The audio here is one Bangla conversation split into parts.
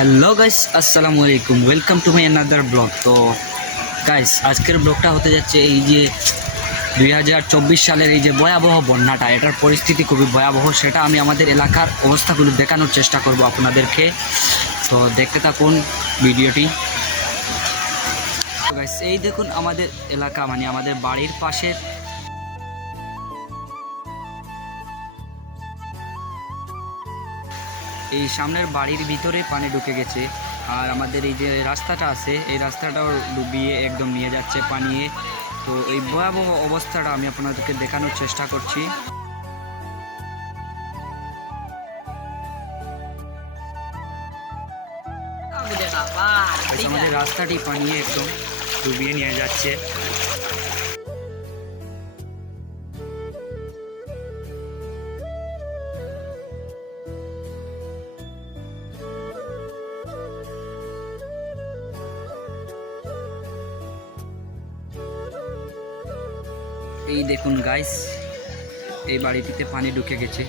হ্যালো গাইস আসসালামু আলাইকুম welcome to my another blog তো গাইস আজকের ব্লগটা হতে যাচ্ছে এই যে দুই হাজার চব্বিশ সালের এই যে ভয়াবহ বন্যাটা, এটার পরিস্থিতি খুবই ভয়াবহ, সেটা আমি আমাদের এলাকার অবস্থাগুলো দেখানোর চেষ্টা করব আপনাদেরকে। তো, দেখতে থাকুন ভিডিওটি। গাইস এই দেখুন আমাদের এলাকা মানে আমাদের বাড়ির পাশের এই সামনের বাড়ির ভিতরে পানি ঢুকে গেছে। আর আমাদের এই যে রাস্তাটা আছে, এই রাস্তাটাও ডুবিয়ে একদম নিয়ে যাচ্ছে পানিয়ে তো এই ভয়াবহ অবস্থাটা আমি আপনাদেরকে দেখানোর চেষ্টা করছি। আমাদের রাস্তাটি পানিয়ে একদম ডুবিয়ে নিয়ে যাচ্ছে। এই দেখুন গাইস এই বাড়িটিতে পানি ঢুকে গেছে।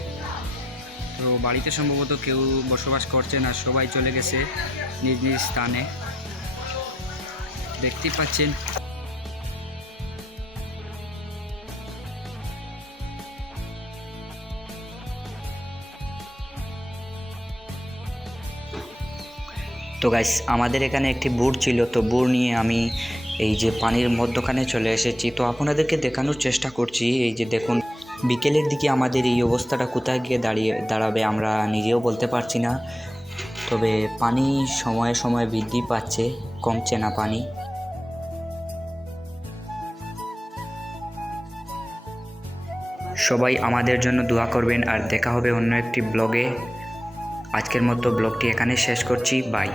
তো বাড়িতে সম্ভবত কেউ বসবাস করছে না, সবাই চলে গেছে নিজ নিজ স্থানে। দেখতে পাচ্ছেন তো গাইস আমাদের এখানে একটি বুট ছিল, তো বুট নিয়ে আমি এই যে পানির মধ্যখানে চলে এসেছি। তো আপনাদেরকে দেখানোর চেষ্টা করছি, এই যে দেখুন, বিকেলের দিকে আমাদের এই অবস্থাটা কোথায় গিয়ে দাঁড়িয়ে দাঁড়াবে আমরা নিজেও বলতে পারছি না। তবে পানি সময়ে সময়ে বৃদ্ধি পাচ্ছে, কমছে না পানি। সবাই আমাদের জন্য দোয়া করবেন, আর দেখা হবে অন্য একটি ব্লগে আজকের মতো ব্লগটি এখানে শেষ করছি বাই।